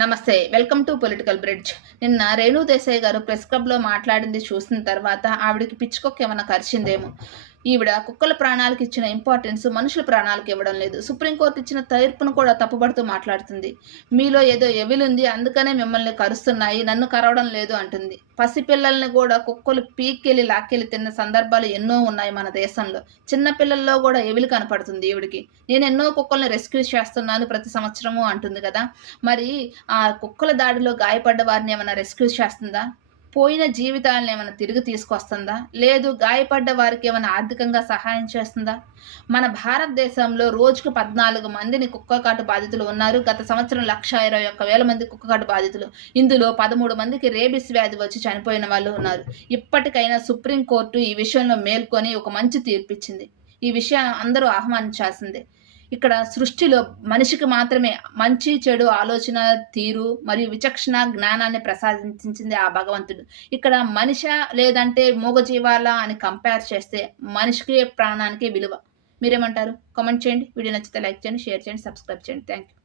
నమస్తే. Welcome to political bridge. నిన్న రేణు దేశాయ్ గారు ప్రెస్ క్లబ్‌లో మాట్లాడింది చూసిన తర్వాత ఆవిడకి పిచ్చికొక్క ఏమన్నా కరిచిందేమో. ఈవిడ కుక్కల ప్రాణాలకు ఇచ్చిన ఇంపార్టెన్స్ మనుషుల ప్రాణాలకు ఇవ్వడం లేదు. సుప్రీంకోర్టు ఇచ్చిన తీర్పును కూడా తప్పుపడుతూ మాట్లాడుతుంది. మీలో ఏదో ఎవిలుంది, అందుకనే మిమ్మల్ని కరుస్తున్నాయి, నన్ను కరవడం లేదు అంటుంది. పసిపిల్లల్ని కూడా కుక్కలు పీక్కెళ్ళి లాక్కెళ్ళి తిన్న సందర్భాలు ఎన్నో ఉన్నాయి మన దేశంలో. చిన్న పిల్లల్లో కూడా ఎవిలి కనపడుతుంది ఈవిడికి. నేను ఎన్నో కుక్కల్ని రెస్క్యూ చేస్తున్నాను ప్రతి సంవత్సరము అంటుంది కదా. మరి ఆ కుక్కల దాడిలో గాయపడ్డ వారిని ఏమైనా రెస్క్యూ చేస్తుందా? పోయిన జీవితాలను ఏమైనా తిరిగి తీసుకొస్తుందా? లేదు గాయపడ్డ వారికి ఏమైనా ఆర్థికంగా సహాయం చేస్తుందా? మన భారతదేశంలో రోజుకు 14 మందిని కుక్కకాటు బాధితులు ఉన్నారు. గత సంవత్సరం 1,21,000 మంది కుక్కకాటు బాధితులు. ఇందులో 13 మందికి రేబిస్ వ్యాధి వచ్చి చనిపోయిన వాళ్ళు ఉన్నారు. ఇప్పటికైనా సుప్రీంకోర్టు ఈ విషయంలో మేల్కొని ఒక మంచి తీర్పిచ్చింది. ఈ విషయం అందరూ ఆహ్వానించాల్సిందే. ఇక్కడ సృష్టిలో మనిషికి మాత్రమే మంచి చెడు ఆలోచన తీరు మరియు విచక్షణ జ్ఞానాన్ని ప్రసాదించింది ఆ భగవంతుడు. ఇక్కడ మనిషా లేదంటే మూగజీవాలా అని కంపేర్ చేస్తే మనిషికి ప్రాణానికి విలువ. మీరేమంటారు? కామెంట్ చేయండి. వీడియో నచ్చితే లైక్ చేయండి, షేర్ చేయండి, సబ్స్క్రైబ్ చేయండి. Thank you.